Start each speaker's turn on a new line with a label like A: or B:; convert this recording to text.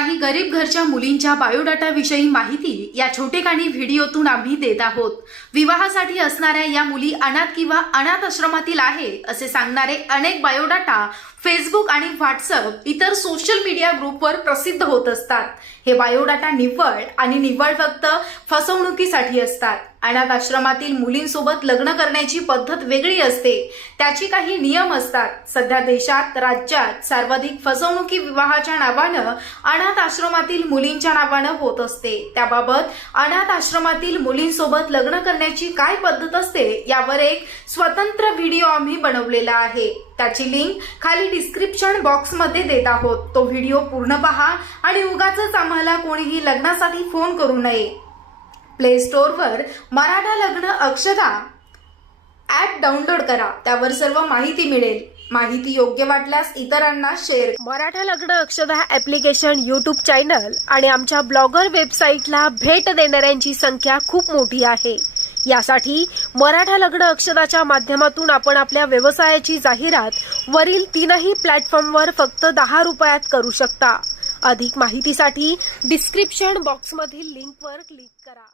A: काही गरीब घरच्या मुलींच्या बायोडाटाविषयी माहिती या छोटेखानी व्हिडिओतून आम्ही देत आहोत. विवाहासाठी असणाऱ्या या मुली अनाथ किंवा अनाथ आश्रमातील आहे असे सांगणारे अनेक बायोडाटा फेसबुक आणि व्हॉट्सअप इतर सोशल मीडिया ग्रुपवर प्रसिद्ध होत असतात. हे बायोडाटा निव्वळ आणि निव्वळ फक्त फसवणुकीसाठी असतात. अनाथ आश्रमातील मुलींसोबत लग्न करण्याची पद्धत वेगळी असते. त्याची काही नियम असतात. सध्या देशात राज्यात सर्वाधिक फसवणुकी विवाहाच्या नावानं अनाथ आश्रमातील मुलींच्या नावानं होत असते. त्याबाबत अनाथ आश्रमातील मुलींसोबत लग्न करण्याची काय पद्धत असते यावर एक स्वतंत्र व्हिडिओ आम्ही बनवलेला आहे. त्याची लिंक खाली डिस्क्रिप्शन बॉक्समध्ये देत आहोत. तो व्हिडिओ पूर्ण पहा आणि उगाच आम्हाला कोणीही लग्नासाठी फोन करू नये. प्ले स्टोअरवर मराठा लग्न अक्षता ॲप डाउनलोड करा. त्यावर सर्व माहिती मिळेल. माहिती योग्य वाटल्यास इतरांना शेअर
B: मराठा लग्न अक्षदा ऍप्लिकेशन युट्यूब चॅनल आणि आमच्या ब्लॉगर वेबसाईटला भेट देणाऱ्यांची संख्या खूप मोठी आहे. यासाठी मराठा लग्न अक्षदाच्या माध्यमातून आपण आपल्या व्यवसायाची जाहिरात वरील तीनही प्लॅटफॉर्मवर फक्त दहा रुपयात करू शकता. अधिक माहितीसाठी डिस्क्रिप्शन बॉक्समधील लिंकवर क्लिक करा.